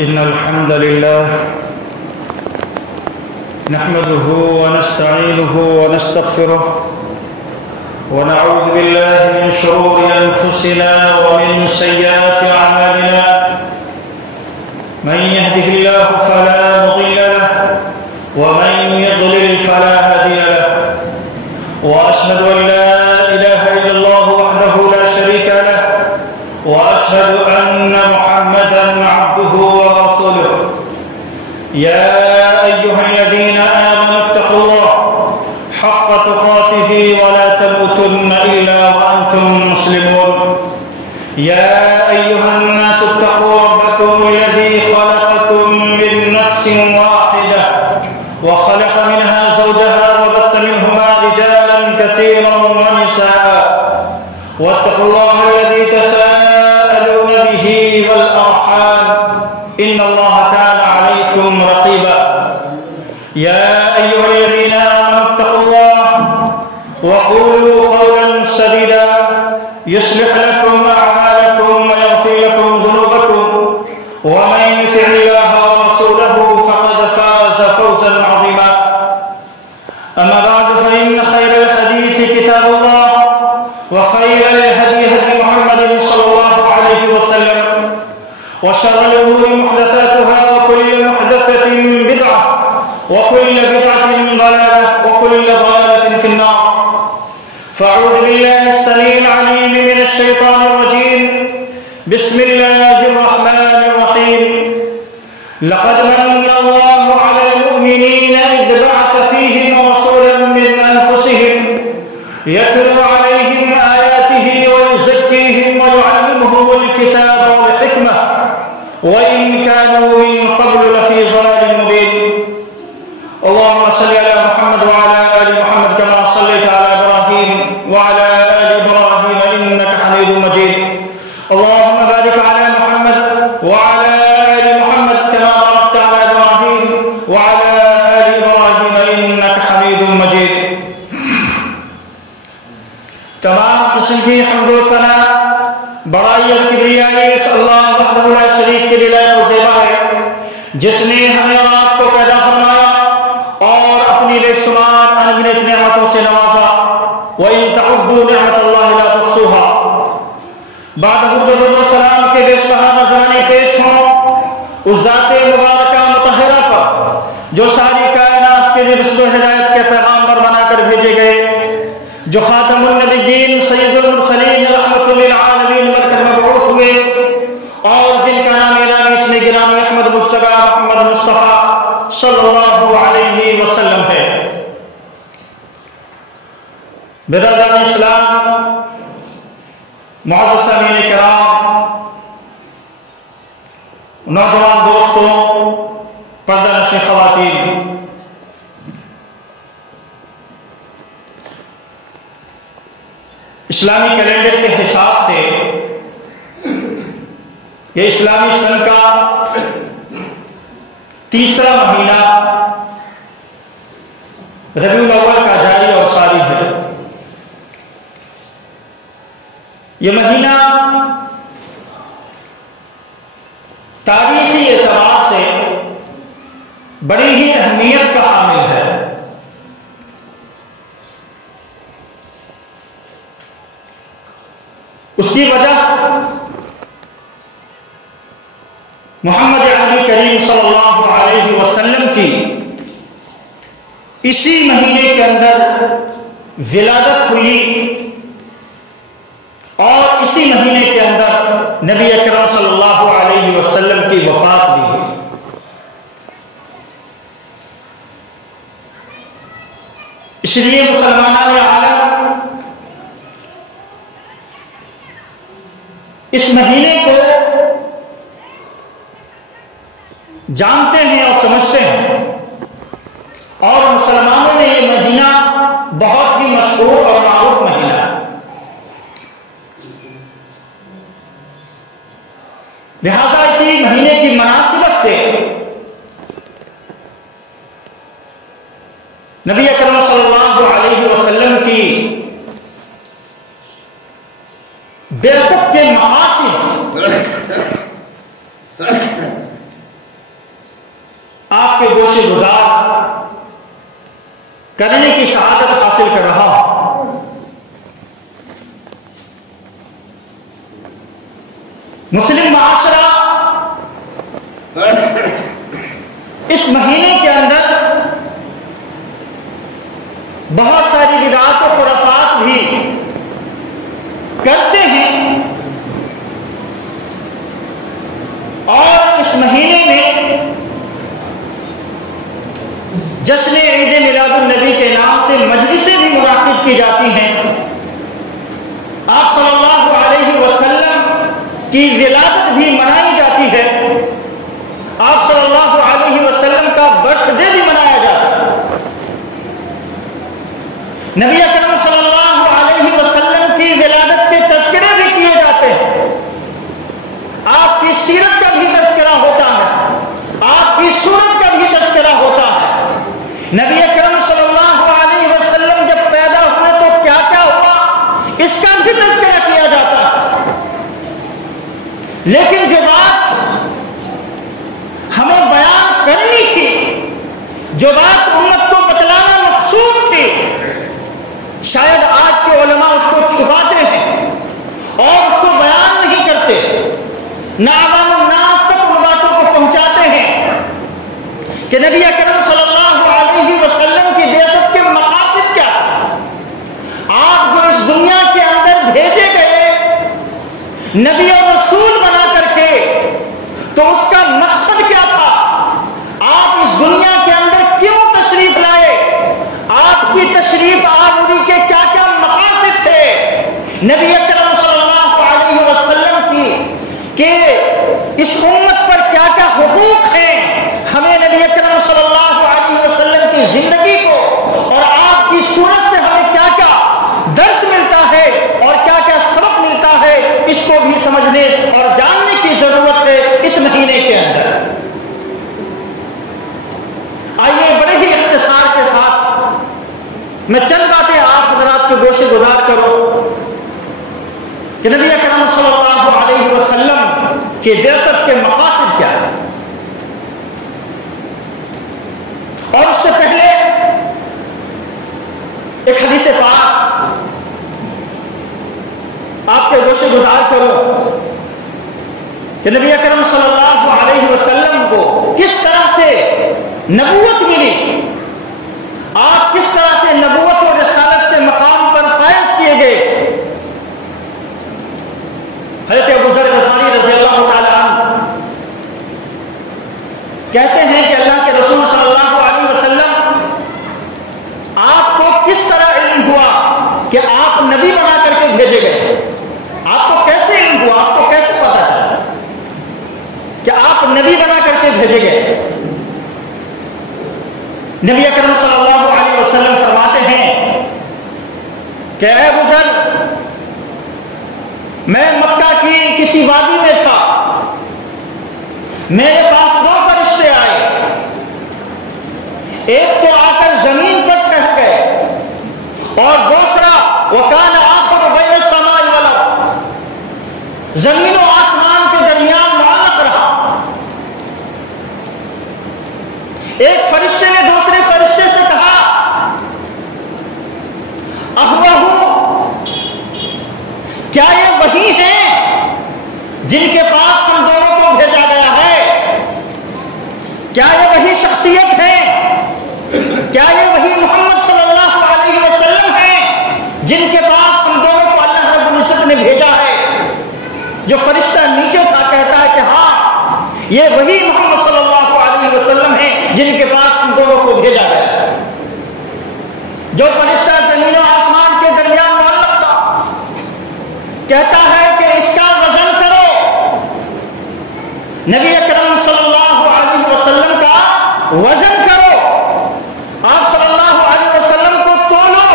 إن الحمد لله نحمده ونستعينه ونستغفره ونعوذ بالله من شرور أنفسنا ومن سيئات أعمالنا من يهده الله فلا مضل له ومن يضلل فلا هادي له وأشهد أن لا إله إلا الله وحده لا شريك له وأشهد أن محمدًا عبده ورسوله يا أيها الذين آمنوا اتقوا الله حق تقاته ولا تموتن إلا وأنتم مسلمون يا أيها الناس اتقوا ربكم الذي خلقكم من نفس واحدة وخلق منها زوجها وبث منهما رجالا كثيرا ونساء واتقوا الله الذي تساءلون به والأرحام إن الله كان عليكم رقيبا يا أيها الذين آمنوا اتقوا الله وقولوا قولا سديدا يصلح لكم أعمالكم ويغفر لكم ذنوبكم ومن يطع الله ورسوله فقد فاز فوزا عظيما أما بعد فإن خير الحديث كتاب الله وخير الهدي هدي محمد صلى الله عليه وسلم وشر الأمور محدثاتها وكل محدثة بدعة وكل بدعة ضلالة وكل ضلالة في النار فأعوذ بالله السميع العليم من الشيطان الرجيم بسم الله الرحمن الرحيم لقد من الله على المؤمنين إذ بعث فيهم رسولا من أنفسهم يتلو عليهم آياته ويزكيهم ويعلمهم الكتاب والحكمة وإن كانوا من قبل لفي ضلال مبين اللهم صل على محمد وعلى آل محمد كما صليت على إبراهيم وعلى آل إبراهيم إنك حميد مجيد اللهم بارك على محمد وعلى آل محمد كما باركت على إبراهيم وعلى آل إبراهيم إنك حميد مجيد تمام قسم کی حمد و ثنا بڑائی اور کبریائی اس اللہ وحدہ لا شریک کے لیے لائق و زیبا ہے جس نے ہمیں اور آپ کو پیدا فرمایا اور اپنی بے شمار انگنت نعمتوں سے نوازا وَإِن تَعُدُّوا نِعْمَةَ اللَّهِ لَا تُحْصُوهَا بعد درود و سلام کے بے شمار نذرانے پیش ہوں اس ذات مبارکہ مطہرہ پر جو ساری کائنات کے لیے رشد و ہدایت کے پیغامبر بنا کر بھیجے گئے جو خاتم النبیین سید المرسلین رحمت للعالمین بن کر مبعوث ہوئے اور جن کا نام الہی اسم گرامی احمد مجتبی محمد مصطفیٰ صلی اللہ علیہ وسلم ہے برادران اسلام معزز سامعین کرام نوجوان دوستوں پردہ نشین خواتین اسلامی کیلنڈر کے حساب سے یہ اسلامی سن کا تیسرا مہینہ ربیع الاول کا جاری اور ساری ہے یہ مہینہ تاریخی اعتبار سے بڑی ہی اہمیت کا حامل ہے اس کی وجہ محمد عربی کریم صلی اللہ علیہ وسلم کی اسی مہینے کے اندر ولادت ہوئی اور اسی مہینے کے اندر نبی اکرم صلی اللہ علیہ وسلم کی وفات بھی ہوئی اس لیے مسلمانان عالم اس مہینے کو جانتے ہیں اور سمجھتے ہیں اور مسلمانوں نے یہ مہینہ بہت ہی مشہور اور معروف مہینہ ہے لہذا اسی مہینے کی مناسبت سے نبی اکرم صلی اللہ علیہ وسلم کی بعثت کے مقاصد گوشے گزار کرنے کی شہادت حاصل کر رہا ہوں۔ مسلم معاشرہ اس مہینے کے اندر بہت ساری بدعات و خرافات بھی کرتے ہیں، اور اس مہینے میں جشن عید میلاد النبی کے نام سے مجلسیں بھی منعقد کی جاتی ہیں۔ آپ صلی اللہ علیہ وسلم کی ولادت بھی منائی جاتی ہے، آپ صلی اللہ علیہ وسلم کا برتھ ڈے بھی منایا جاتا ہے، نبی اکرم صلی اللہ علیہ وسلم کی ولادت کے تذکرے بھی کیے جاتے ہیں، آپ کی سیرت کا بھی تذکرہ ہوتا ہے، آپ کی صورت کا بھی تذکرہ ہوتا ہے۔ نبی اکرم صلی اللہ علیہ وسلم جب پیدا ہوئے تو کیا کیا ہوا اس کا بھی تذکرہ کیا جاتا ہے۔ لیکن جو بات ہمیں بیان کرنی تھی، جو بات امت کو بتلانا مقصود تھی، شاید آج کے علماء اس کو چھپاتے ہیں اور اس کو بیان نہیں کرتے، نہ عوام الناس تک ان باتوں کو پہنچاتے ہیں کہ نبی اکرم صلی اللہ علیہ وسلم کی بعثت کے مقاصد کیا تھا۔ آپ جو اس دنیا کے اندر بھیجے گئے نبی اور رسول بنا کر کے، تو اس کا مقصد کیا تھا؟ آپ اس دنیا کے اندر کیوں تشریف لائے؟ آپ کی تشریف آوری کے کیا کیا مقاصد تھے؟ نبی اکرم صلی اللہ علیہ وسلم کی کہ اس امت پر کیا کیا حقوق ہیں؟ ہمیں نبی اکرم صلی اللہ علیہ وسلم کی زندگی کو اور آپ کی صورت سے ہمیں کیا کیا درس ملتا ہے اور کیا کیا سبق ملتا ہے، اس کو بھی سمجھنے اور جاننے کی ضرورت ہے اس مہینے کے اندر۔ آئیے بڑے ہی اختصار کے ساتھ میں چند باتیں آپ حضرات کے گوشے گزار کروں کہ نبی اکرم صلی اللہ علیہ وسلم کی بعثت کے مقاصد کیا ہے۔ اور اس سے پہلے ایک حدیث پاک آپ کے گوشے گزار کرو کہ نبی اکرم صلی اللہ علیہ وسلم کو کس طرح سے نبوت ملی، آپ کس طرح سے نبوت اور رسالت کے مقام پر فائز کیے گئے۔ حضرت ابو ذر غفاری رضی اللہ تعالی عنہ کہتے ہیں کہ اللہ کے رسول صلی اللہ علیہ وسلم آپ کو کس طرح علم ہوا کہ آپ نبی بنا کر کے بھیجے گئے؟ آپ کو کیسے علم ہوا، آپ کو کیسے پتا چلا کہ آپ نبی بنا کر کے بھیجے گئے؟ نبی اکرم صلی اللہ علیہ وسلم فرماتے ہیں کہ اے ابو ذر، میں مکہ کی کسی وادی میں تھا، میرے پاس دو فرشتے آئے، ایک تو آ کر زمین پر ٹھہر گئے اور دوسرا وَكَانَ آخر بَيْنَ السَّمَاءِ وَالْأَرْضِ، زمین و آسمان کے درمیان معلق رہا۔ ایک فرشتے نے دوسرے فرشتے سے کہا اَهْوَهُ، کیا یہ وہی ہیں جن کے پاس ہم دونوں کو بھیجا گیا ہے؟ کیا یہ وہی شخصیت ہے؟ کیا یہ وہی محمد صلی اللہ علیہ وسلم ہیں جن کے پاس ہم دونوں کو اللہ رب العزت نے بھیجا ہے؟ جو فرشتہ نیچے تھا کہتا ہے کہ ہاں یہ وہی محمد صلی اللہ علیہ وسلم ہیں جن کے پاس ہم دونوں کو بھیجا گیا۔ جو فرشتہ زمین و آسمان کے درمیان معلق تھا کہتا ہے کہ اس کا وزن کرو، نبی اکرم صلی اللہ علیہ وسلم کا وزن کرو، آپ صلی اللہ علیہ وسلم کو تولو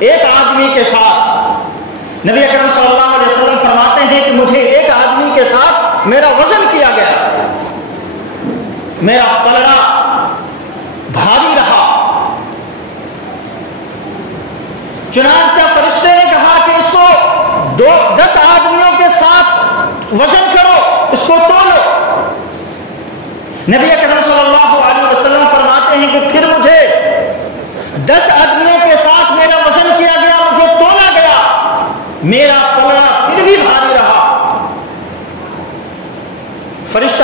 ایک آدمی کے ساتھ۔ نبی اکرم صلی اللہ علیہ وسلم فرماتے ہیں کہ مجھے ایک آدمی کے ساتھ میرا وزن کیا گیا، میرا پلڑا بھاری رہا۔ چنانچہ فرشتے نے کہا کہ اس کو 10 آدمیوں کے ساتھ وزن کرو، اس کو تولو۔ نبی اکرم صلی اللہ علیہ وسلم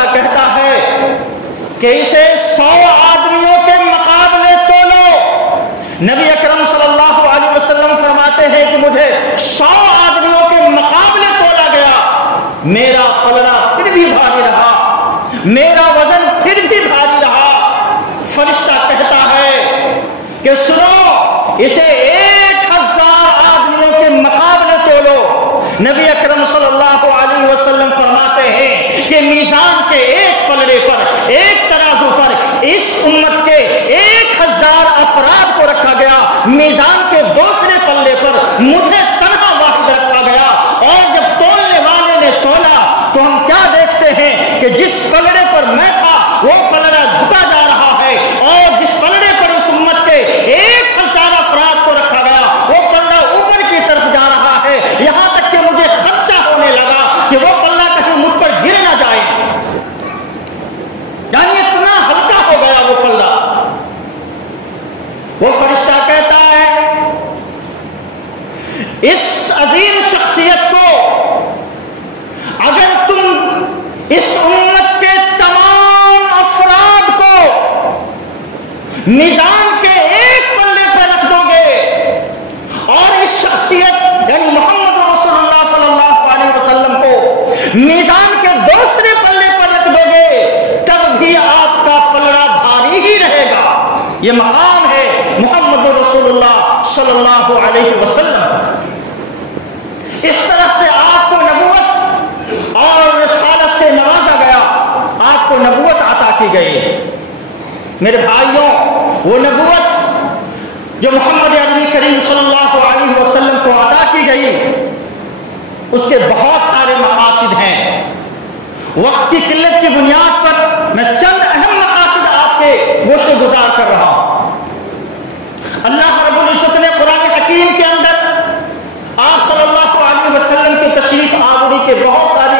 فرشتہ کہتا ہے کہ اسے 100 آدمیوں کے مقابلے تولو. نبی اکرم صلی اللہ علیہ وسلم فرماتے ہیں کہ مجھے 100 آدمیوں کے مقابلے تولا گیا, میرا پلڑا پھر بھی بھاری رہا, میرا وزن پھر بھی بھاری رہا. فرشتہ کہتا ہے کہ سنو, اسے 1000 آدمیوں کے مقابلے تولو. نبی اکرم صلی اللہ علیہ وسلم فرماتے ہیں کہ میزان کے ایک پلڑے پر, ایک ترازو پر اس امت کے 1000 افراد کو رکھا گیا, میزان کے دوسرے پلڑے پر مجھے تنہا واحد رکھا گیا. اور جب تولنے والے نے تولا تو ہم کیا دیکھتے ہیں کہ جس پلڑے پر میں تھا وہ پلڑا جھکا جا رہا ہے, اور جس پلڑے پر اس امت کے 1000 افراد کو رکھا گیا وہ پلڑا اوپر کی طرف جا رہا ہے. یہاں تک کہ مجھے خدشہ ہونے لگا کہ وہ پلڑا کہیں مجھ پر گر نہ جائے, یعنی اتنا ہلکا ہو گیا وہ پلڑا. وہ فرشتہ کہتا ہے اس عظیم شخصیت کو اگر تم اس امت کے تمام افراد کو میزان کے ایک پلڑے پہ رکھ دو گے اور اس شخصیت یعنی محمد رسول اللہ صلی اللہ علیہ وسلم کو میزان کے دوسرے پلڑے پر رکھ دو گے تب بھی آپ کا پلڑا بھاری ہی رہے گا. یہ مقام ہے محمد رسول اللہ صلی اللہ علیہ وسلم. اس طرح سے آپ کو نبوت اور رسالت سے نوازا گیا, آپ کو نبوت عطا کی گئی. میرے بھائیوں, وہ نبوت جو محمد عربی کریم صلی اللہ علیہ وسلم کو عطا کی گئی اس کے بہت سارے مقاصد ہیں. وقت کی قلت کی بنیاد پر میں چند اہم مقاصد آپ کے گوشت گزار کر رہا ہوں. اللہ رب العزت نے قرآن حکیم کے اندر آپ صلی اللہ علیہ وسلم کی تشریف آوری کے بہت سارے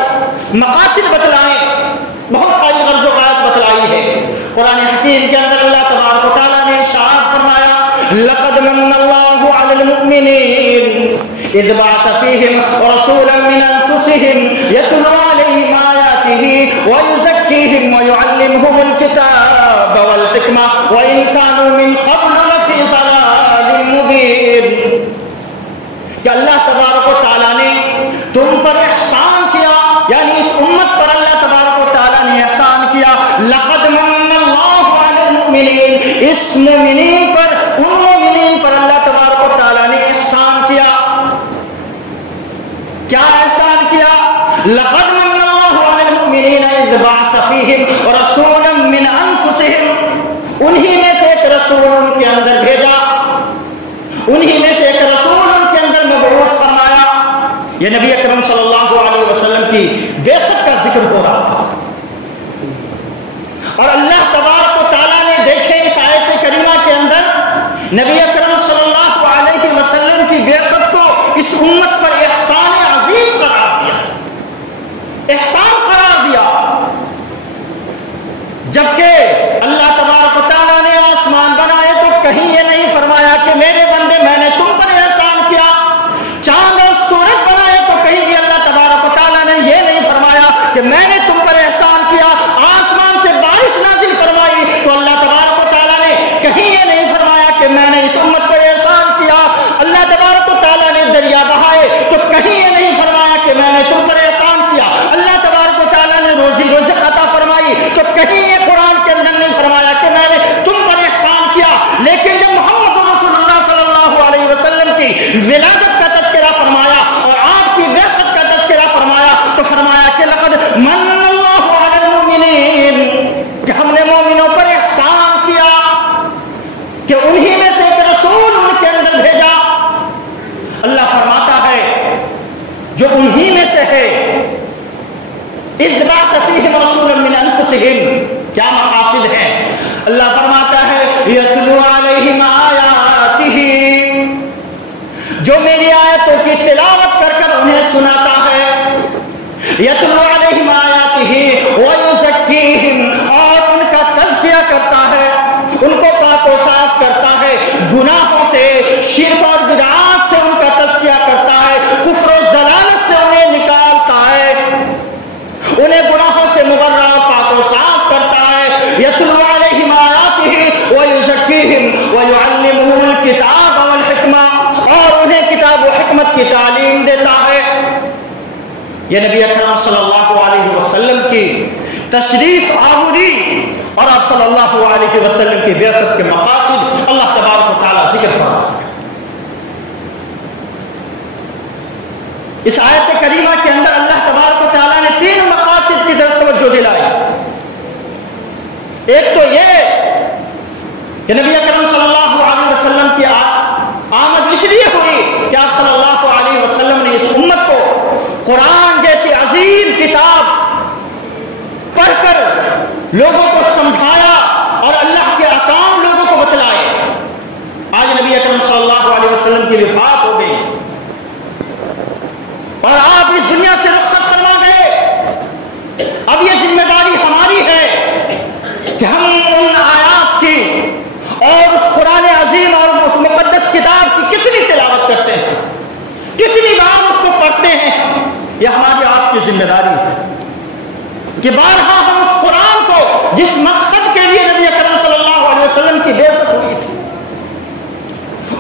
مقاصد بتلائے, بہت ساری غرض و غایت بتلائی ہے. قرآن حکیم کے اندر اللہ تبارک و تعالیٰ نے ارشاد فرمایا لقد من اللہ علی المؤمنین اذ بعث فیہم رسولا من انفسہم یتلو علیہم آیاتہ ویزکیہم ویعلمہم الکتاب والحکمہ وإن كانوا من قبل لفی ضلال مبین. کہ اللہ تبارک و تعالیٰ نے تم پر احسان کیا, یعنی اس امت پر اللہ تبارک و تعالیٰ نے احسان کیا. لقد من اللہ علی المؤمنین, اس مومنین پر, ان مومنین پر اللہ تبارک و تعالیٰ نے احسان کیا. کیا احسان کیا؟ لقد من اللہ علی المؤمنین اذ بعث فیہم رسولا من انفسہم, انہی میں سے ایک رسول ان کے اندر بھیجا, انہی میں سے ایک رسول ان کے اندر مبعوث فرمایا. یہ نبی اکرم صلی اللہ علیہ وسلم کی بعثت کا ذکر ہو رہا تھا. اور اللہ تبارک و تعالیٰ نے دیکھے اس آیت کریمہ کے اندر نبی اکرم صلی اللہ علیہ وسلم کی بعثت کو اس امت پر احسان عظیم قرار دیا, احسان قرار دیا. جبکہ اللہ تبارک و تعالیٰ نے آسمان بنائے تو کہیں یہ نہیں فرمایا کہ میرے بندے میں نے تم پر احسان کیا. چاند اور سورج بنائے تو کہیں بھی اللہ تبارک و تعالیٰ نے یہ نہیں فرمایا کہ میں نے تم پر احسان کیا. آسمان سے بارش نازل فرمائی تو اللہ تبارک و تعالیٰ نے کہیں یہ نہیں فرمایا کہ میں نے اس امت پر احسان کیا. اللہ تبارک و تعالیٰ نے دریا بہائے تو کہیں یہ نہیں فرمایا کہ میں نے تم پر احسان کیا. اللہ تبارک و تعالیٰ نے روزی رزق عطا فرمائی تو کہیں یہ قرآن کے اندر نہیں فرمایا کہ میں نے تم پر احسان کیا. لیکن جب محمد رسول اللہ صلی اللہ علیہ وسلم کی ولادت کا تذکرہ فرمایا اور آپ کی بعثت کا تذکرہ فرمایا تو فرمایا کہ لقد من اللہ علی المؤمنین, کہ ہم نے مومنوں پر احسان کیا کہ انہی میں سے ایک رسول ان کے اندر بھیجا. اللہ فرماتا ہے جو انہی میں سے ہے اذ بعث فیہم رسولا من انفسہم, کیا مقاصد ہیں؟ اللہ فرماتا ہے یتلو علیہم آیاتہ, جو میری آیتوں کی تلاوت کر کر انہیں سناتا ہے. یتلو علیہم آیاتہ ویزکیہم, اور ان کا تزکیہ کرتا ہے, ان کو پاک و صاف کرتا ہے, گناہوں سے, شرک اور بدعات سے ان کا تزکیہ کرتا ہے, کفر و ضلالت سے انہیں نکالتا ہے, انہیں گناہوں سے مبرہ امت کی تعلیم دیتا ہے۔ یہ نبی اکرم صلی اللہ علیہ وسلم کی تشریف آوری اور آپ صلی اللہ علیہ وسلم کی بعثت کے مقاصد اللہ تبارک و تعالیٰ ذکر فرماتے ہیں۔ اس آیت کریمہ کے اندر اللہ تبارک و تعالیٰ نے 3 مقاصد کی طرف توجہ دلائی۔ ایک تو یہ کہ نبی اکرم صلی اللہ علیہ وسلم کی آمد اس لیے ہوئی کہ آپ صلی اللہ علیہ وسلم نے اس امت کو قرآن جیسی عظیم کتاب پڑھ کر لوگوں کو سمجھایا اور اللہ کے احکام لوگوں کو بتلائے۔ آج نبی اکرم صلی اللہ علیہ وسلم کی وفات ہو گئی اور آپ اس دنیا سے رخصت فرما گئے۔ اب یہ ذمہ داری ہماری ہے کہ ہم ان آیات کی اور اس قرآن عظیم اور اس مقدس کتاب کی کتنی تلاوت کرتے ہیں، کتنی بار اس کو پڑھتے ہیں۔ یہ ہماری آپ کی ذمہ داری ہے کہ بارہا ہم اس قرآن کو جس مقصد کے لیے نبی اکرم صلی اللہ علیہ وسلم کی بعثت ہوئی تھی،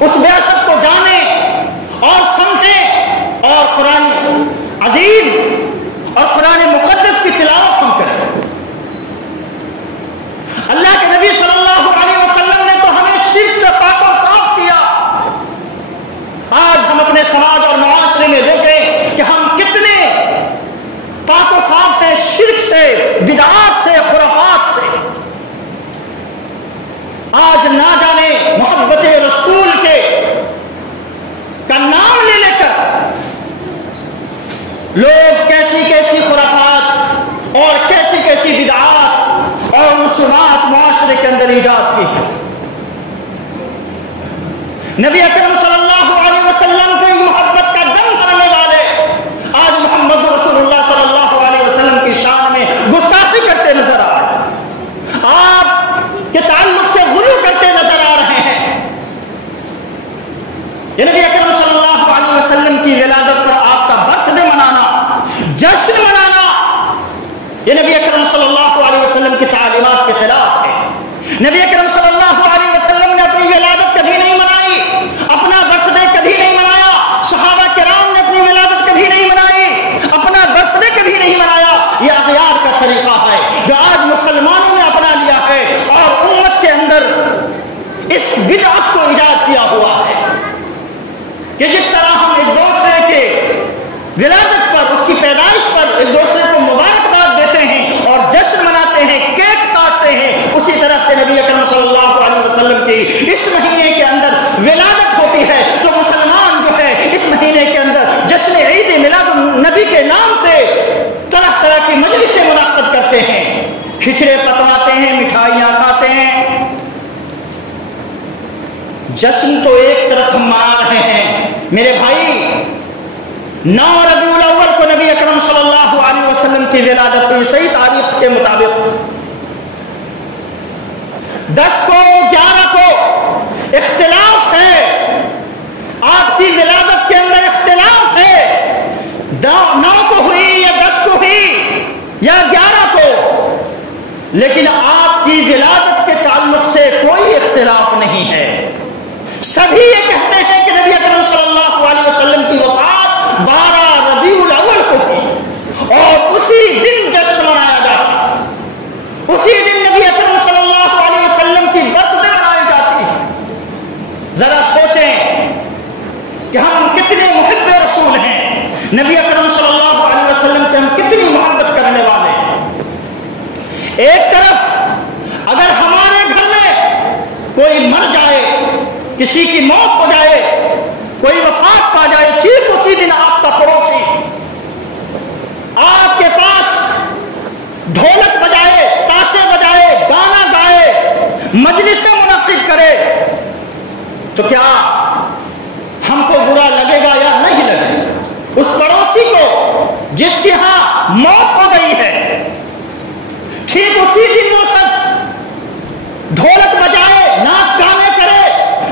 اس بعثت کو جانیں اور سمجھیں اور قرآن عظیم اور قرآن مقدس کی تلاوت ہم کریں۔ اللہ کے نبی صلی اللہ علیہ وسلم نے تو ہمیں شرک سے پاک و صاف کیا۔ آج ہم اپنے سماج اور معاشرے میں دیکھیں کہ ہم کتنے پاک و صاف ہیں شرک سے، بدعات سے، خرافات سے۔ آج نہ جانے محبت رسول کے کا نام لے لے کر لوگ کیسی کیسی خرافات اور کیسی کیسی بدعات اور رسومات معاشرے کے اندر ایجاد کی ہے۔ نبی اکرم صلی اللہ علیہ وسلم کی محبت کا دم کرنے والے آج محمد رسول اللہ صلی اللہ علیہ وسلم کی شان میں گستاخی کرتے نظر آ رہے ہیں، آپ کے تعلق سے غلو کرتے نظر آ رہے ہیں۔ یہ نبی اکرم صلی اللہ علیہ وسلم کی ولادت پر آپ کا برتھ ڈے منانا، جشن منانا، یہ نبی اکرم صلی اللہ علیہ وسلم کی تعلیمات کے خلاف ہے۔ نبی اکرم صلی اللہ علیہ وسلم نے اپنی ولادت کبھی نہیں منائی، اپنا برتھ ڈے کبھی نہیں منایا، صحابہ کرام نے اپنی ولادت کبھی نہیں منائی، اپنا برتھ ڈے کبھی نہیں منایا۔ یہ اغیار کا طریقہ ہے جو آج مسلمانوں نے اپنا لیا ہے اور امت کے اندر اس بدعت کو ایجاد کیا ہوا ہے کہ جس طرح ہم ایک دوسرے کے ولادت پر، اس کی پیدائش پر ایک دوسرے کو مبارکباد دیتے ہیں اور جشن مناتے ہیں، کیک کاٹتے ہیں، اسی طرح سے نبی اکرم صلی اللہ علیہ وسلم کی اس مہینے کے اندر ولادت ہوتی ہے تو مسلمان جو ہے اس مہینے کے اندر جشن عید میلاد النبی کے نام سے طرح طرح کی مجلسیں منعقد کرتے ہیں، کھچڑے پکواتے ہیں، مٹھائیاں کھاتے ہیں۔ جشن تو ایک طرف ہم منا رہے ہیں میرے بھائی، 9 ربیع الاول کو نبی اکرم صلی اللہ علیہ وسلم کی ولادت ہوئی صحیح تاریخ کے مطابق۔ 10 کو 11 کو اختلاف ہے، آپ کی ولادت کے اندر اختلاف ہے، 9 کو ہوئی یا 10 کو ہوئی یا 11 کو، لیکن آپ کی ولادت کے تعلق سے کوئی اختلاف نہیں ہے۔ سبھی یہ کہتے ہیں کہ نبی اکرم صلی اللہ علیہ وسلم کی وفات 12 ربیع الاول کو ہوئی اور اسی دن جشن منایا جاتا، اسی دن نبی اکرم صلی اللہ علیہ وسلم کی برتھ ڈے منائی جاتی ہے۔ ذرا سوچیں کہ ہم کتنے محب رسول ہیں، نبی اکرم صلی اللہ علیہ وسلم سے ہم کتنی محبت کرنے والے ہیں۔ ایک طرف اگر ہمارے گھر میں کوئی مر جائے، کسی کی موت ہو جائے، کوئی وفات پا جائے، ٹھیک اسی دن آپ کا پڑوسی آپ کے پاس ڈھولک بجائے، تاشے بجائے، گانا گائے، مجلسیں منعقد کرے تو کیا ہم کو برا لگے گا یا نہیں لگے گا؟ اس پڑوسی کو جس کی ہاں موت ہو گئی ہے، ٹھیک اسی دن وہ سب ڈھولک بجائے، ناچ گانے کرے،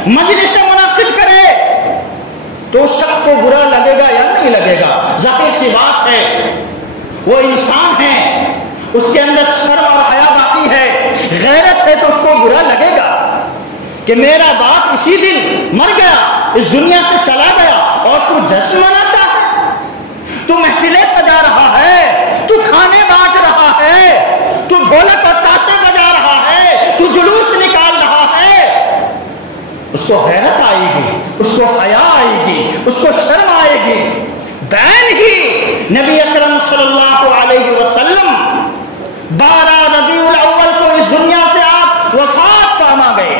مجلسیں منعقد کرے تو اس شخص کو برا لگے گا یا نہیں لگے گا؟ ظاہر سی بات ہے، وہ انسان ہے، اس کے اندر شرم اور حیا باقی ہے، غیرت ہے، تو اس کو برا لگے گا کہ میرا باپ اسی دن مر گیا، اس دنیا سے چلا گیا اور تو جشن مناتا ہے، تو محفلیں سجا رہا ہے، تو کھانے بانٹ رہا ہے، تو ڈھولک اور تاشے بجا رہا ہے، تو جلوس نکال رہا ہے، اس کو غیرت آئے گی، اس کو حیا آئے گی، اس کو شرم آئے گی۔ بین ہی نبی اکرم صلی اللہ علیہ وسلم 12 ربیع الاول کو اس دنیا سے آپ وفات فرما گئے،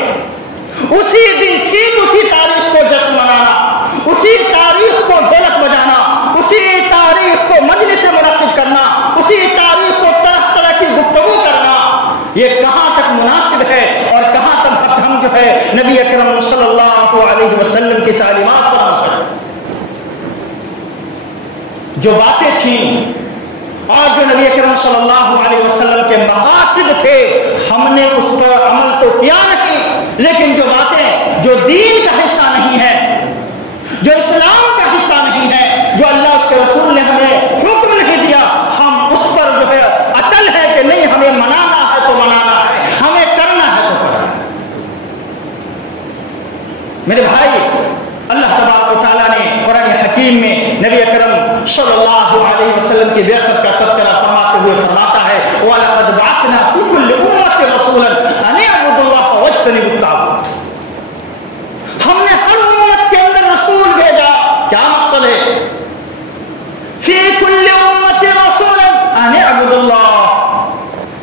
اسی دن ٹھیک اسی تاریخ کو جشن منانا، اسی تاریخ کو ڈھولک بجانا، اسی تاریخ کو مجلس منعقد کرنا، اسی تاریخ کو طرح طرح کی گفتگو کرنا، یہ کہاں تک مناسب ہے اور کہاں تک ہم جو ہے نبی اکرم صلی اللہ علیہ وسلم کی تعلیمات پر عمل کریں۔ جو باتیں تھیں اور جو نبی اکرم صلی اللہ علیہ وسلم کے مقاصد تھے، ہم نے اس پر عمل تو کیا نہیں، لیکن جو باتیں جو دین کا حصہ نہیں ہے، جو اسلام کا حصہ نہیں ہے، جو اللہ اس کے رسول نے ہمیں حکم نہیں دیا، ہم اس پر جو ہے عطل ہے کہ نہیں، ہمیں منانا ہے تو منانا ہے، ہمیں کرنا ہے تو کرنا ہے۔ میرے بھائی، اللہ تبارک و تعالیٰ نے قرآن حکیم میں نبی اکرم صلی اللہ علیہ وسلم کی بعثت کا تذکرہ فرماتے ہوئے فرماتا ہے وَلَقَدْ بَعَثْنَا فِي كُلِّ أُمَّةٍ رَسُولًا أَنِ اعْبُدُوا اللَّهَ وَاجْتَنِبُوا الطَّاغُوتَ۔ ہم نے ہر امت کے اندر رسول بھیجا، کیا مقصد ہے؟ فی کل امت رسولا ان اعبدوا اللہ،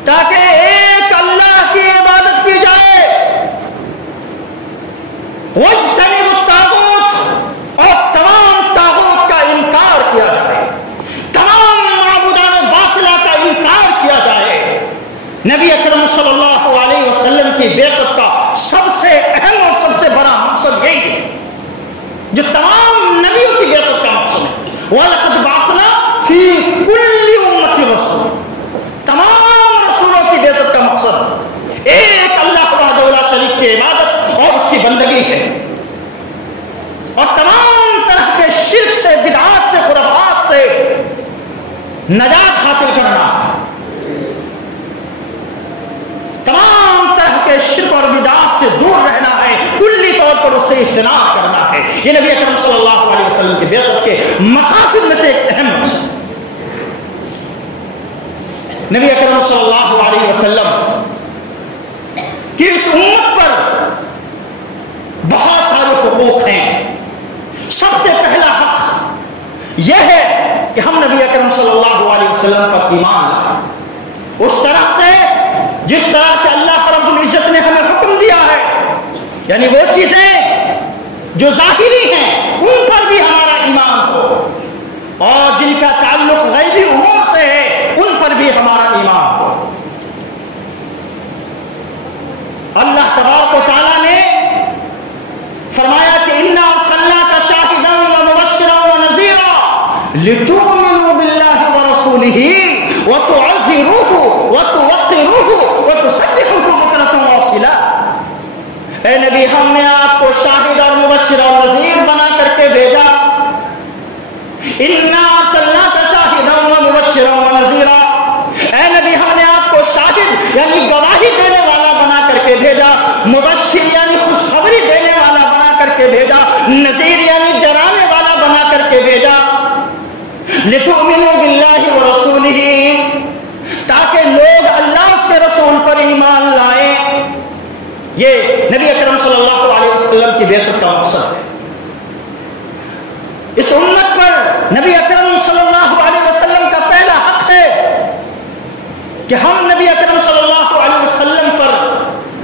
تاکہ ایک اللہ کی عبادت کی جائے، واجتنبوا الطاغوت، اور تمام طاغوت کا انکار کیا جائے، تمام معبودان باطلہ کا انکار کیا جائے۔ نبی اکرم صلی اللہ علیہ وسلم کی بعثت کا سب سے اہم اور سب سے بڑا مقصد یہی ہے جو تمام نبیوں کی بعثت کا مقصد ہے۔ وَلَقَدْ بَعَثْنَا فِي كُلِّ أُمَّةٍ رَسُولًا، تمام رسولوں کی بعثت کا مقصد ایک اللہ وحدہ لا شریک کی عبادت اور اس کی بندگی ہے، اور تمام طرح کے شرک سے، بدعات سے، خرافات سے نجات حاصل کرنا، تمام طرح کے شرک اور بدعات سے دور رہنا ہے، کلی طور پر اس سے اجتناب کرنا ہے۔ یہ نبی اکرم صلی اللہ علیہ وسلم کی بعثت کے مقاصد میں سے ایک اہم مقصد۔ نبی اکرم صلی اللہ علیہ وسلم کی اس امت پر بہت سارے حقوق ہیں۔ سب سے پہلا حق یہ ہے کہ ہم نبی اکرم صلی اللہ علیہ وسلم پر ایمان لائیں، اس طرح سے جس طرح سے اللہ رب العزت نے ہمیں حکم دیا ہے، یعنی وہ چیزیں جو ظاہری ہیں ان پر بھی ہمارا ایمان ہو، اور جن کا تعلق غیبی امور سے ہے ان پر بھی ہمارا ایمان ہو۔ اللہ تبارک و تعالیٰ نے فرمایا کہ اِنَّا أَرْسَلْنَاكَ شَاهِدًا وَمُبَشِّرًا وَنَذِيرًا لِتُؤْمِنُوا بِاللَّهِ وَرَسُولِهِ وَتُعَزِّرُوهُ وَتُوَقِّرُوهُ وَتُسَبِّحُوهُ بُكْرَةً وَأَصِيلًا۔ اے نبی، ہم نے آپ کو شاہد اور مبشر اور نذیر بنا کر کے بھیجا۔ اِنَّا أَرْسَلْنَاكَ شَاهِدًا وَمُبَشِّرًا وَنَذِيرًا، اے نبی ہم نے آپ کو شاہد یعنی گواہی دینے والا بنا کر کے بھیجا، مبشر یعنی خوشخبری دینے والا بنا کر کے بھیجا، نذیر یعنی ڈرانے والا بنا کر کے بھیجا۔ لِتُؤْمِنُوا بِاللَّهِ وَرَسُولِهِ، تاکہ لوگ اللہ اس کے رسول پر ایمان لائیں۔ یہ نبی اکرم صلی اللہ علیہ وسلم کی بعثت کا مقصد ہے۔ اس امت پر نبی اکرم صلی اللہ علیہ وسلم کا پہلا حق ہے کہ ہم نبی اکرم صلی اللہ علیہ وسلم پر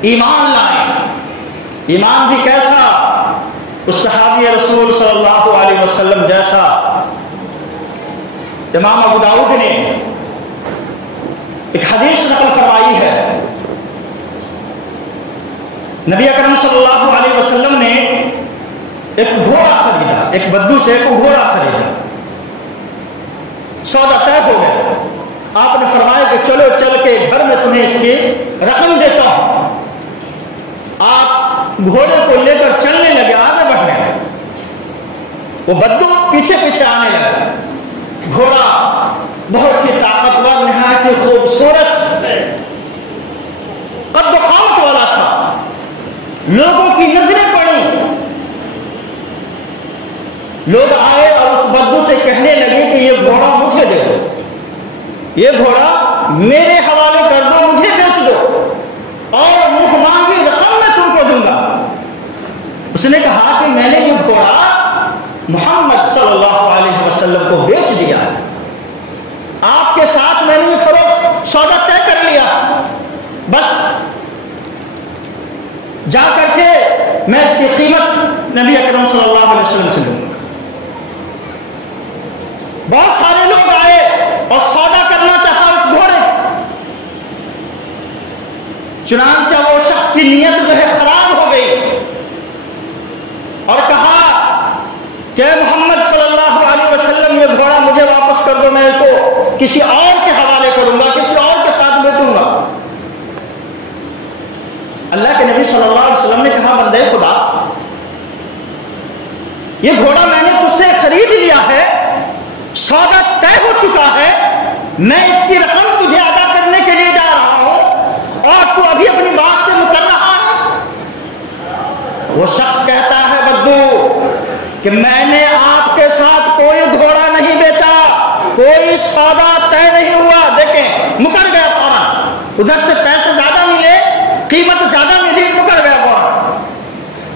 ایمان لائیں۔ ایمان بھی کیسا؟ اس صحابی رسول صلی اللہ علیہ وسلم جیسا۔ امام ابو داؤد نے ایک حدیث نقل فرمائی ہے، نبی اکرم صلی اللہ علیہ وسلم نے ایک گھوڑا خریدا، ایک بدو سے ایک گھوڑا خریدا، سودا طے ہو گیا۔ آپ نے فرمایا کہ چلو چل کے گھر میں تمہیں اس کی رقم دیتا ہوں۔ آپ گھوڑے کو لے کر چلنے لگے، آگے بڑھنے لگے، وہ بدو پیچھے پیچھے آنے لگا۔ گھوڑا بہت ہی طاقتور، نہایت ہی خوبصورت، قد و قامت والا تھا۔ لوگوں کی نظریں پڑی، لوگ آئے یہ گھوڑا میرے حوالے کر دو، مجھے بیچ دو اور منہ مانگی رقم میں تم کو دوں گا۔ اس نے کہا کہ میں نے یہ گھوڑا محمد صلی اللہ علیہ وسلم کو بیچ دیا ہے، آپ کے ساتھ میں نے یہ فروخت سودا طے کر لیا، بس جا کر کے میں اس کی قیمت نبی اکرم صلی اللہ علیہ وسلم سے لوں گا۔ بہت سارے لوگ آئے اور سودا کرنا چاہا اس گھوڑے، چنانچہ وہ شخص کی نیت جو ہے خراب ہو گئی اور کہا کہ محمد صلی اللہ علیہ وسلم یہ گھوڑا مجھے واپس کر دو، میں اس کو کسی اور کے حوالے کروں گا، کسی اور کے ساتھ بیچوں گا۔ اللہ کے نبی صلی اللہ علیہ وسلم نے کہا بندے خدا، یہ گھوڑا میں نے تجھ سے خرید لیا ہے، سودا طے ہو چکا ہے، میں اس کی رقم تجھے ادا کرنے کے لیے جا رہا ہوں اور تو ابھی اپنی بات سے مکر رہا ہے۔ وہ شخص کہتا ہے بدو کہ میں نے آپ کے ساتھ کوئی گھوڑا نہیں بیچا، کوئی سودا طے نہیں ہوا، دیکھیں مکر گیا فوراً، ادھر سے پیسے زیادہ ملے، قیمت زیادہ ملی، مکر گیا فوراً۔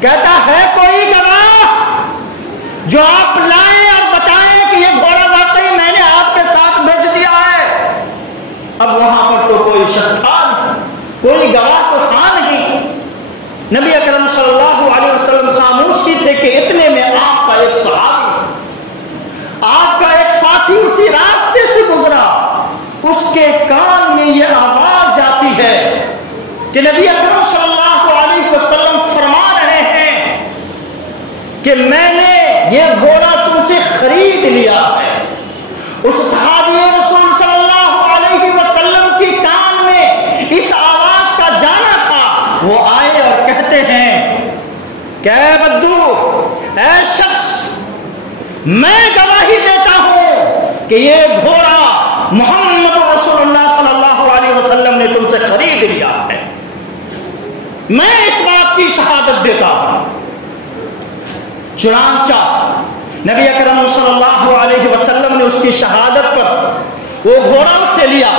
کہتا ہے کوئی گواہ جو آپ لائیں اور بتائیں کہ یہ گھوڑا واقعی میں نے آپ کے ساتھ بیچ دیا ہے۔ اب وہاں پر تو کوئی شخص تھا نہیں، کوئی گواہ تو تھا نہیں۔ نبی اکرم صلی اللہ علیہ وسلم خاموش ہی تھے کہ اتنے میں آپ کا ایک صحابی، آپ کا ایک ساتھی اسی راستے سے گزرا، اس کے کان میں یہ آواز جاتی ہے کہ نبی اکرم صلی اللہ علیہ وسلم فرما رہے ہیں کہ میں نے یہ گھوڑا تم سے خرید لیا ہے۔ اس صحابی رسول صلی اللہ علیہ وسلم کی کان میں اس آواز کا جانا تھا، وہ آئے اور کہتے ہیں کہ اے بدو، اے شخص، میں گواہی دیتا ہوں کہ یہ گھوڑا محمد رسول اللہ صلی اللہ علیہ وسلم نے تم سے خرید لیا ہے، میں اس بات کی شہادت دیتا ہوں۔ چنانچہ نبی اکرم صلی اللہ علیہ وسلم نے اس کی شہادت پر وہ گھوڑا اس سے لیا۔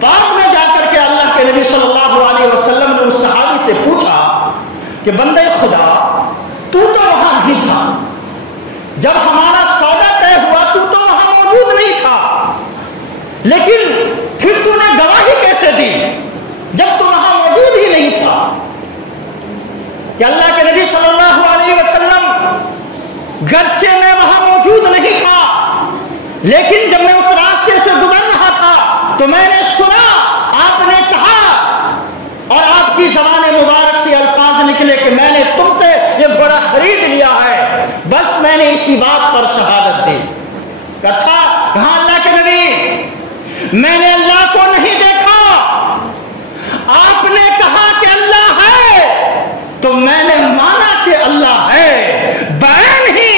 بعد میں جا کر کے اللہ کے نبی صلی اللہ علیہ وسلم نے اس صحابی سے پوچھا کہ بندے خدا، تو وہاں نہیں تھا جب ہمارا سودا طے ہوا، تو وہاں موجود نہیں تھا، لیکن پھر تو نے گواہی کیسے دی جب تو وہاں موجود ہی نہیں تھا؟ کہ اللہ کے نبی صلی اللہ علیہ وسلم گرچہ میں وہاں موجود نہیں تھا، لیکن جب میں اس راستے سے گزر رہا تھا تو میں نے سنا آپ نے کہا اور آپ کی زبان مبارک سے الفاظ نکلے کہ میں نے تم سے یہ گھوڑا خرید لیا ہے، بس میں نے اسی بات پر شہادت دی۔ اچھا کہاں اللہ کے نبی، میں نے اللہ کو نہیں دیکھا، آپ نے کہا کہ اللہ ہے تو میں نے مانا کہ اللہ ہے، بعین ہی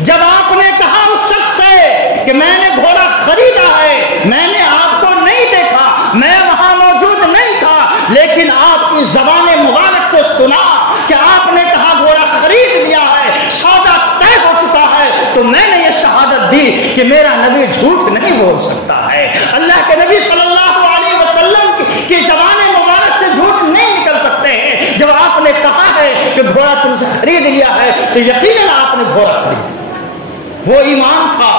جب آپ نے کہا اس شخص سے کہ میں نے گھوڑا خریدا ہے، میں نے آپ کو نہیں دیکھا، میں وہاں موجود نہیں تھا، لیکن آپ کی زبان مبارک سے سنا کہ آپ نے کہا گھوڑا خرید لیا ہے، سودا طے ہو چکا ہے، تو میں نے یہ شہادت دی کہ میرا نبی جھوٹ نہیں بول سکتا ہے۔ اللہ کے نبی صلی اللہ علیہ وسلم کی زبان مبارک سے جھوٹ نہیں نکل سکتے ہیں۔ جب آپ نے کہا ہے کہ گھوڑا تم سے خرید لیا ہے تو یقیناً آپ نے گھوڑا خرید۔ وہ ایمان تھا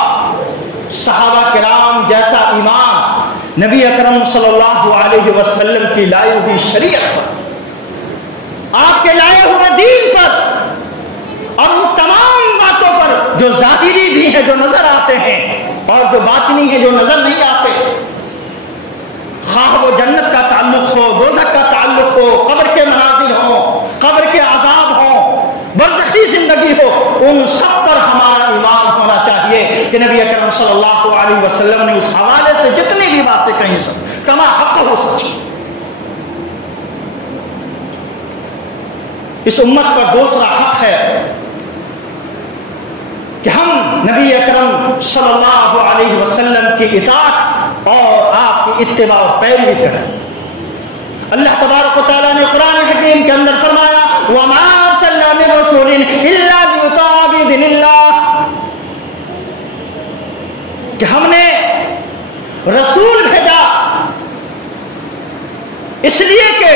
صحابہ کرام جیسا ایمان نبی اکرم صلی اللہ علیہ وسلم کی لائی ہوئی شریعت پر، آپ کے لائے ہوئے دین پر اور ان تمام باتوں پر جو ظاہری بھی ہیں جو نظر آتے ہیں اور جو باطنی ہیں جو نظر نہیں آتے، خواہ وہ جنت کا تعلق ہو، دوزخ کا تعلق ہو، قبر کے مناظر ہوں، قبر کے عذاب ہوں، برزخی زندگی ہو، ان سب پر ہمارا ایمان ہونا چاہیے کہ نبی اکرم صلی اللہ علیہ وسلم نے اس حوالے سے جتنی بھی باتیں کہیں سب کما حق ہو سچی۔ اس امت پر دوسرا حق ہے کہ ہم نبی اکرم صلی اللہ علیہ وسلم کی اطاعت اور آپ کی اتباع و پیروی کریں۔ اللہ تبارک و تعالیٰ نے قرآن حکیم کے اندر فرمایا وَمَا أَرْسَلْنَا مِن رَسُولٍ إِلَّا لِيُطَاعَ بِإِذْنِ اللَّهِ، کہ ہم نے رسول بھیجا اس لیے کہ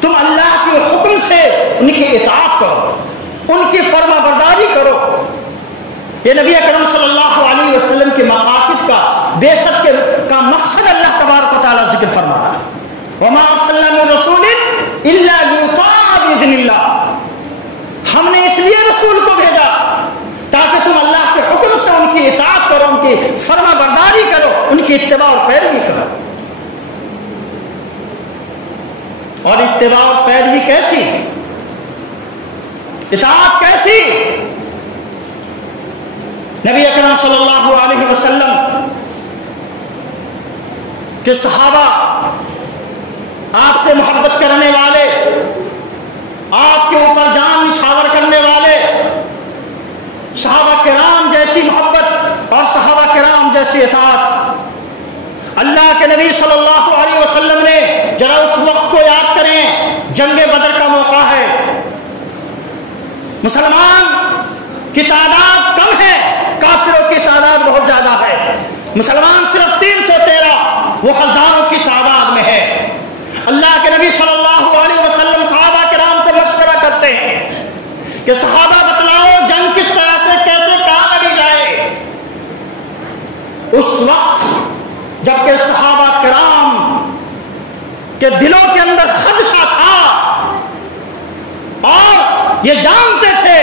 تم اللہ کے حکم سے ان کی اطاعت کرو، ان کی فرما برداری کرو۔ یہ نبی اکرم صلی اللہ علیہ وسلم کے مقاصد کا، بعثت کا مقصد اللہ تبارک و تعالیٰ ذکر فرما رہا ہے۔ وما ارسلنا من رسول الا ليطاع باذن اللہ، ہم نے اس لیے رسول کو بھیجا تاکہ تم اللہ کے حکم سے ان کی اطاعت کرو، ان کی فرما برداری کرو، ان کی اتباع اور پیروی کرو۔ اور اتباع اور پیروی کیسی، اطاعت کیسی؟ نبی اکرم صلی اللہ علیہ وسلم کے صحابہ، آپ سے محبت کرنے والے، آپ کے اوپر جان نچھاور کرنے والے، صحابہ کرام جیسی محبت اور صحابہ کرام جیسی اطاعت۔ اللہ کے نبی صلی اللہ علیہ وسلم نے، ذرا اس وقت کو یاد کریں، جنگ بدر کا موقع ہے، مسلمان کی تعداد کم ہے، کافروں کی تعداد بہت زیادہ ہے۔ مسلمان صرف 313، وہ ہزاروں کی تعداد میں ہے۔ اللہ کے نبی صلی اللہ علیہ وسلم صحابہ کرام سے مشورہ کرتے ہیں کہ صحابہ بتلاؤ جنگ کس طرح سے، کیسے، کہاں لڑی جائے۔ اس وقت جبکہ صحابہ کرام کے دلوں کے اندر خدشہ تھا اور یہ جانتے تھے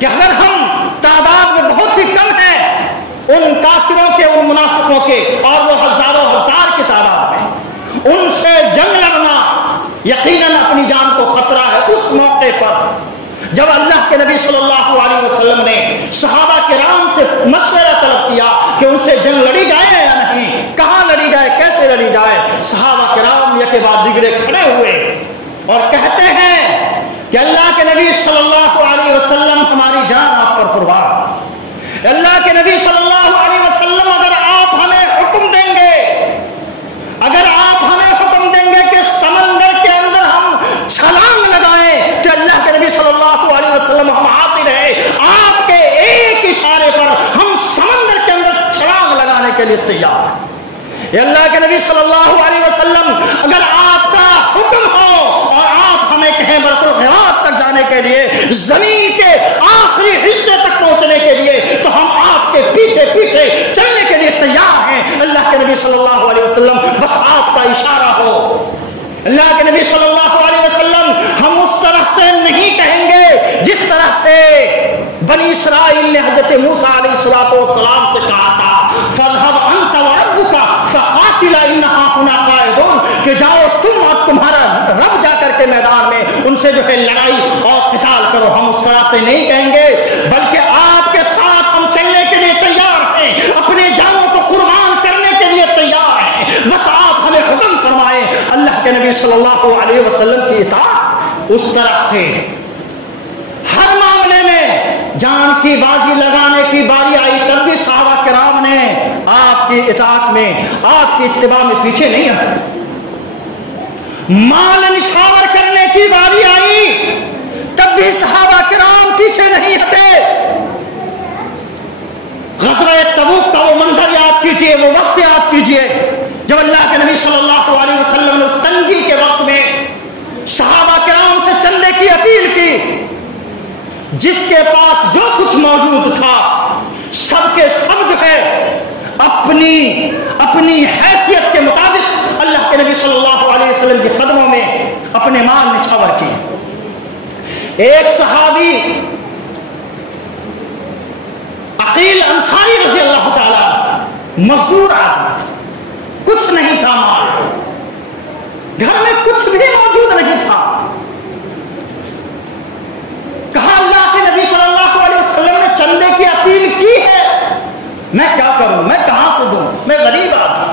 کہ اگر ہم تعداد میں بہت ہی کم ہیں ان کافروں کے، ان منافقوں کے، اور وہ ہزاروں ہزار کی تعداد میں، ان سے جنگ لڑنا یقیناً اپنی جان کو خطرہ ہے۔ اس موقع پر جب اللہ کے نبی صلی اللہ علیہ وسلم نے صحابہ کرام سے مشورہ طلب کیا کہ ان سے جنگ لڑی جائے یا نہیں، کہاں لڑی جائے، کیسے لڑی جائے، صحابہ کرام یہ کے بعد دیگرے کھڑے ہوئے اور کہتے ہیں کہ اللہ کے نبی صلی اللہ علیہ وسلم ہماری جان آپ پر قربان۔ اللہ کے نبی صلی اللہ علیہ وسلم اگر آپ ہمیں حکم دیں گے، اگر آپ ہمیں حکم دیں گے کہ سمندر کے اندر ہم چھلانگ لگائیں، کہ اللہ کے نبی صلی اللہ علیہ وسلم ہم حاضر ہیں، آپ کے ایک اشارے پر ہم سمندر کے اندر چھلانگ لگانے کے لیے تیار ہیں۔ اللہ کے نبی صلی اللہ علیہ وسلم اگر آپ کا حکم ہو اور آپ ہمیں کہیں برق الغراق تک جانے کے لیے، زمین کے آخری حصے تک پہنچنے کے لیے، تو ہم آپ کے پیچھے پیچھے چلنے کے لیے تیار ہیں۔ اللہ کے نبی صلی اللہ علیہ وسلم بس آپ کا اشارہ ہو۔ اللہ کے نبی صلی اللہ علیہ وسلم ہم اس طرح سے نہیں کہیں گے جس طرح سے بنی اسرائیل نے حضرت موسیٰ علیہ السلام سے کہا تھا، فَاذْهَبْ أَنْتَ وَرَبُّكَ فَقَاتِلَا إِنَّ هَاهُنَا قَاعِدُونَ، کہ جاؤ تم اور تمہارا رب جا کر کے میدان میں ان سے جو ہے لڑائی اور قتال کرو۔ ہم اس طرح سے نہیں کہیں گے، بلکہ آپ کے ساتھ ہم چلنے کے لیے تیار ہیں، اپنے جانوں کو قربان کرنے کے لیے تیار ہیں، بس آپ ہمیں حکم فرمائیں۔ اللہ کے نبی صلی اللہ علیہ وسلم کی اطاعت اس طرح سے ہر معاملے میں جان کی بازی لگانے کی باری آئی تب بھی صحابہ کرام نے آپ کی اطاعت میں، آپ کی اتباع میں پیچھے نہیں ہٹے۔ مال نچھاور کرنے کی باری آئی تب بھی صحابہ کرام پیچھے نہیں ہٹے۔ غزوہ تبوک کا وہ منظر یاد کیجئے، وہ وقت یاد کیجئے جب اللہ کے نبی صلی اللہ علیہ وسلم نے اس تنگی کے وقت میں صحابہ کرام سے چلنے کی اپیل کی، جس کے پاس جو کچھ موجود تھا سب کے سب جو ہے اپنی حیثیت کے مطابق اللہ کے نبی صلی اللہ علیہ وسلم کے قدموں میں اپنے مال نچھاور کیے۔ ایک صحابی عقیل انصاری رضی اللہ تعالی مزدور آدمی تھا، کچھ نہیں تھا، مال گھر میں کچھ بھی موجود نہیں تھا۔ کہا اللہ کے نبی صلی اللہ علیہ وسلم نے چندے کی اپیل کی ہے، میں کیا کروں، میں کہاں سے دوں، میں غریب آدمی،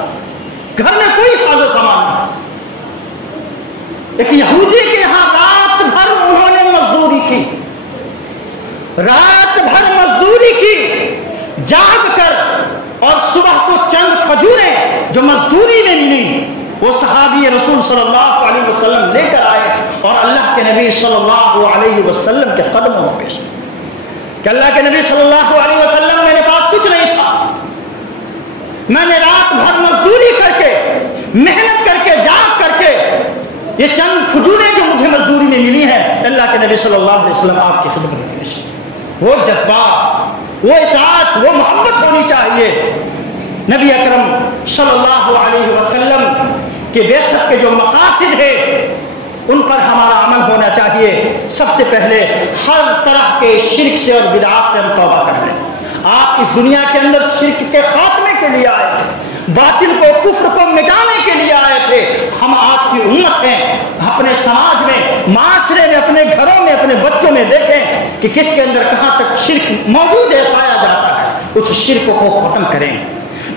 گھر میں کوئی ساز و سامان نہیں۔ ایک یہودی کے یہاں رات بھر انہوں نے مزدوری کی، رات بھر مزدوری کی جاگ کر، اور صبح کو چند کھجوریں جو مزدوری نے ملی وہ صحابی رسول صلی اللہ علیہ وسلم لے کر آئے اور اللہ کے نبی صلی اللہ علیہ وسلم کے قدموں میں پیش کہ اللہ کے نبی صلی اللہ علیہ وسلم میرے پاس کچھ نہیں تھا، میں نے رات بھر مزدوری کر کے محنت کر کے جاگ کر کے یہ چند کھجوریں جو مجھے مزدوری میں ملی ہیں اللہ کے نبی صلی اللہ علیہ وسلم آپ کی خدمت میں پیش. وہ جذبات، وہ اطاعت، وہ محبت ہونی چاہیے. نبی اکرم صلی اللہ علیہ وسلم کے بعثت کے جو مقاصد ہیں ان پر ہمارا عمل ہونا چاہیے. سب سے پہلے ہر طرح کے شرک سے اور بدعات سے ہم توبہ کر لیں. آپ اس دنیا کے اندر شرک کے خاتمے کے لیے آئے تھے، باطل کو کفر کو مٹانے کے لیے آئے تھے. ہم آپ کی امت ہیں. اپنے سماج میں، معاشرے میں، اپنے گھروں میں، اپنے بچوں میں دیکھیں کہ کس کے اندر کہاں تک شرک موجود ہے، پایا جاتا ہے. اس شرک کو ختم کریں.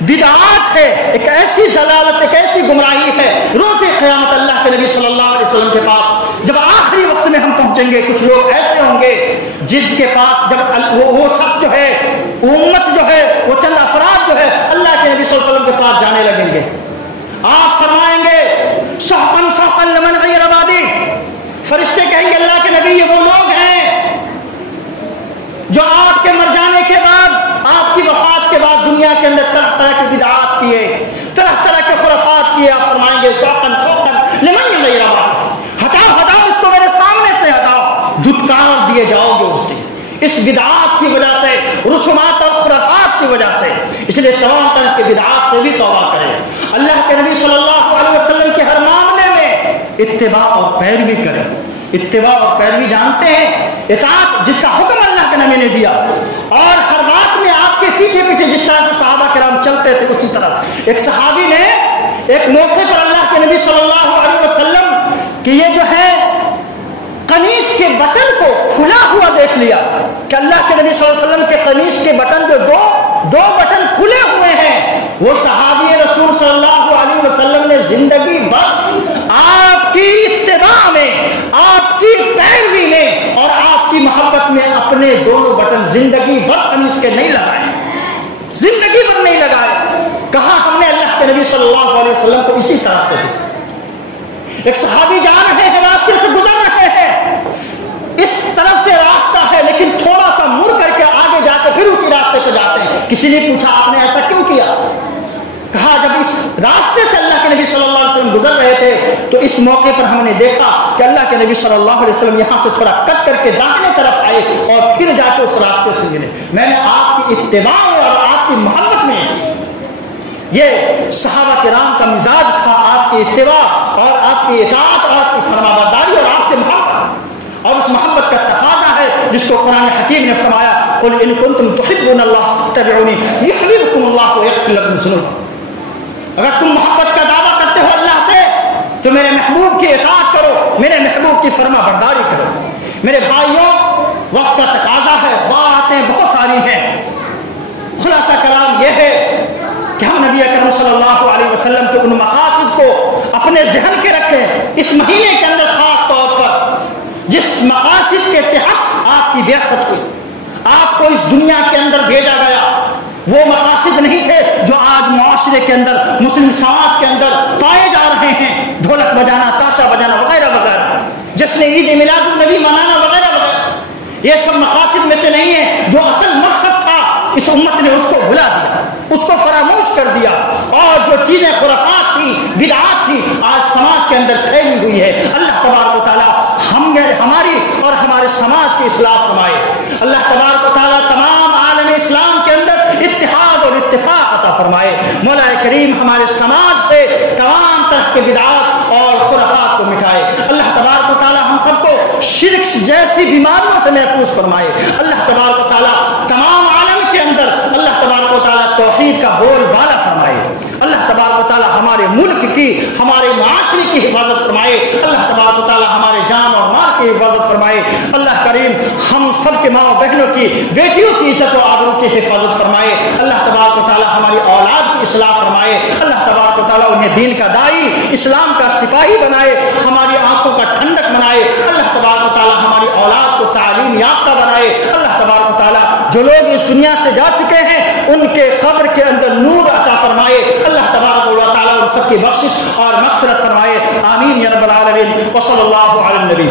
بدعات ہے ایک ایسی ضلالت، ایک ایسی گمراہی ہے. روز قیامت اللہ کے نبی صلی اللہ علیہ وسلم کے پاس جب آخری وقت میں ہم پہنچیں گے، کچھ لوگ ایسے ہوں گے جن کے پاس جب وہ شخص جو ہے، امت جو ہے، وہ چند افراد جو ہے اللہ کے نبی صلی اللہ علیہ وسلم کے پاس جانے لگیں گے. آپ فرمائیں گے شوقاً شوقاً لمن غیر آبادی. فرشتے کہیں گے اللہ کے نبی یہ وہ لوگ ہیں جو آپ کے مر جانے کے بعد، آپ کی وفات کے بعد دنیا کے اندر طرح طرح کی بدعات کیے، طرح طرح کے خرافات کیے. آپ فرمائیں گے شوقاً شوقاً لمن غیر آبادی، ہٹاؤ ہٹاؤ اس کو میرے سامنے سے ہٹاؤ. دھتکار دیے جاؤ گے اس دن اس بدعات کی وجہ سے، رسومات اور خرافات کی وجہ سے. اس لیے تمام طرح کے بدعات سے بھی توبہ کریں. اللہ کے نبی صلی اللہ علیہ وسلم کے ہر معاملے میں اتباع اور پیروی کریں. اتباع اور پیروی جانتے ہیں، اطاعت جس کا حکم اللہ کے نبی نے دیا، اور ہر بات میں آپ کے پیچھے پیچھے جس طرح سے صحابہ کرام چلتے تھے اسی طرح. ایک صحابی نے ایک موقع پر اللہ کے نبی صلی اللہ علیہ وسلم کہ یہ جو ہے قمیص کے بٹن کو کھلا ہوا دیکھ لیا کہ اللہ کے نبی صلی اللہ علیہ وسلم کے قمیص کے بٹن جو دو بٹن کھلے ہوئے ہیں. وہ صحابی رسول صلی اللہ علیہ وسلم نے زندگی بھر آپ کی اتباع میں، آپ کی پیروی میں اور آپ کی محبت میں اپنے دونوں بٹن زندگی بھر قمیص کے نہیں لگائے، زندگی بھر نہیں لگائے. کہا ہم نے اللہ کے نبی صلی اللہ علیہ وسلم کو اسی طرح سے دیکھا. ایک صحابی جا رہے ہیں، راستے سے گزر رہے ہیں، اس طرف سے راستہ ہے لیکن تھوڑا سا مڑ کر کے آگے جا کے پھر اسی راستے پہ جاتے ہیں. کسی نے پوچھا آپ نے ایسا کیوں کیا؟ کہا جب اس راستے سے اللہ کے نبی صلی اللہ علیہ وسلم گزر رہے تھے تو اس موقع پر ہم نے دیکھا کہ اللہ کے نبی صلی اللہ علیہ وسلم یہاں سے تھوڑا کٹ کر کے داہنے طرف آئے اور پھر جا کے اس راستے سے ملے. میں نے آپ کی اتباع اور آپ کی محبت میں، یہ صحابہ کرام کا مزاج تھا، آپ کی اتباع اور آپ کی اطاعت اور آپ کی فرمانبرداری اور آپ سے محبت، اور اس محبت کا تقاضا ہے جس کو قرآن حکیم نے فرمایا قل ان کنتم تحبون اللہ فاتبعونی یحببکم اللہ ویغفر لکم ذنوبکم. اگر تم محبت کا دعویٰ کرتے ہو اللہ سے تو میرے محبوب کی اطاعت کرو، میرے محبوب کی فرما برداری کرو. میرے بھائیوں، وقت کا تقاضا ہے، باتیں بہت ساری ہیں. خلاصہ کلام یہ ہے کہ ہم نبی اکرم صلی اللہ علیہ وسلم کے ان مقاصد کو اپنے ذہن کے رکھیں. اس مہینے کے اندر خاص طور پر جس مقاصد کے تحت آپ کی بعثت ہوئی، آپ کو اس دنیا کے اندر بھیجا گیا، وہ مقاصد نہیں تھے جو آج معاشرے کے اندر، مسلم سماج کے اندر پائے جا رہے ہیں. ڈھولک بجانا، تاشا بجانا وغیرہ وغیرہ، جشن عید میلاد النبی منانا وغیرہ وغیرہ، یہ سب مقاصد میں سے نہیں ہے. جو اصل مقصد تھا اس امت نے اس کو بھلا دیا، اس کو فراموش کر دیا، اور جو چیزیں خرافات تھی، بدعات تھی، آج سماج کے اندر پھیلی ہوئی ہے. اللہ تبارک و تعالی ہماری اور ہمارے سماج کی اصلاح فرمائے. اللہ تبارک و تعالی تمام عالم اسلام کے اندر اتحاد اور اتفاق عطا فرمائے. مولا کریم ہمارے سماج سے تمام طرح کے بدعات اور خرافات کو مٹائے. اللہ تبارک و تعالی ہم سب کو شرک جیسی بیماریوں سے محفوظ فرمائے. اللہ تبارک و تعالی تمام عالم کے اندر اللہ تبارک و تعالی توحید کا بول بالا فرمائے. اللہ تبارک و تعالی ہمارے ملک کی، ہمارے معاشرے کی حفاظت فرمائے. اللہ تبارک و تعالی ہمارے جان اور مال کی حفاظت فرمائے. اللہ کریم ہم سب کے ماں و بہنوں کی، بیٹیوں کی عزت و آبرو کی حفاظت فرمائے. اللہ تبارک و تعالی ہماری اولاد کی اصلاح فرمائے. اللہ تبارک و تعالی انہیں دین کا داعی، اسلام کا سپاہی بنائے، ہماری آنکھوں کا ٹھنڈک بنائے. اللہ تبارک و تعالی ہماری اولاد کو تعلیم یافتہ بنائے. اللہ تبارک و تعالی جو لوگ اس دنیا سے جا چکے ہیں ان کے قبر کے اندر نور عطا فرمائے. اللہ تبارک و تعالی ان سب کی بخشش اور مغفرت فرمائے. آمین یا رب العالمین. وصلی اللہ علی النبی.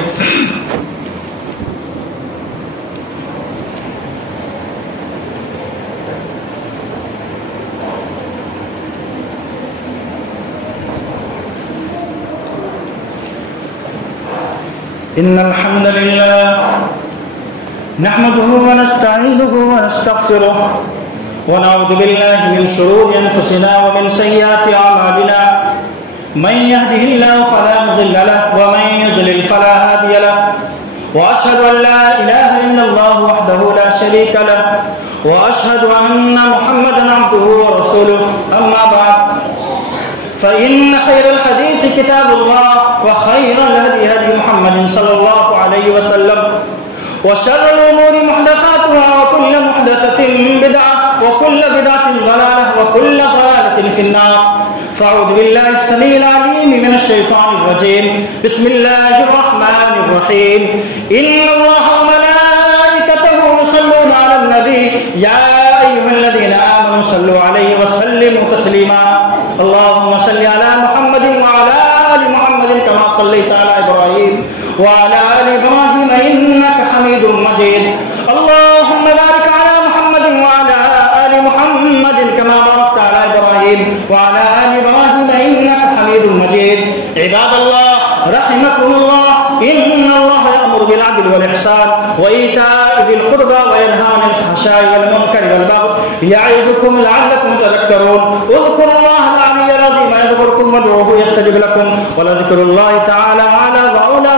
إن الحمد لله نحمده ونستعينه ونستغفره ونعوذ بالله من شرور أنفسنا ومن سيئات أعمالنا من يهده الله فلا مضل له ومن يضلل فلا هادي له وأشهد أن لا إله إلا الله وحده لا شريك له وأشهد أن محمدا عبده ورسوله أما بعد فإن خير الحديث كتاب الله وخير الهدي هدي محمد صلى الله عليه وسلم وشر الأمور محدثاتها وكل محدثة بدعة وكل بدعة ضلالة وكل ضلالة في النار فأعوذ بالله السميع العليم من الشيطان الرجيم بسم الله الرحمن الرحيم إن الله وملائكته يصلون على النبي يا أيها الذين آمنوا صلوا عليه وسلموا تسليما اللهم صل على محمد وعلى آل محمد كما صليت على إبراهيم وعلى آل إبراهيم إنك حميد مجيد اللهم بارك على محمد وعلى آل محمد كما باركت على إبراهيم وعلى آل إبراهيم إنك حميد مجيد عباد الله رحمكم الله إن الله يأمر بالعدل والإحسان وإيتاء ذي القربى وينهى عن الفحشاء والمنكر والبغي يعظكم لعلكم تذكرون اذكروا الله العلي العظيم يذكركم وادعوه يستجب لكم ولذكر الله تعالى أعلى وأولى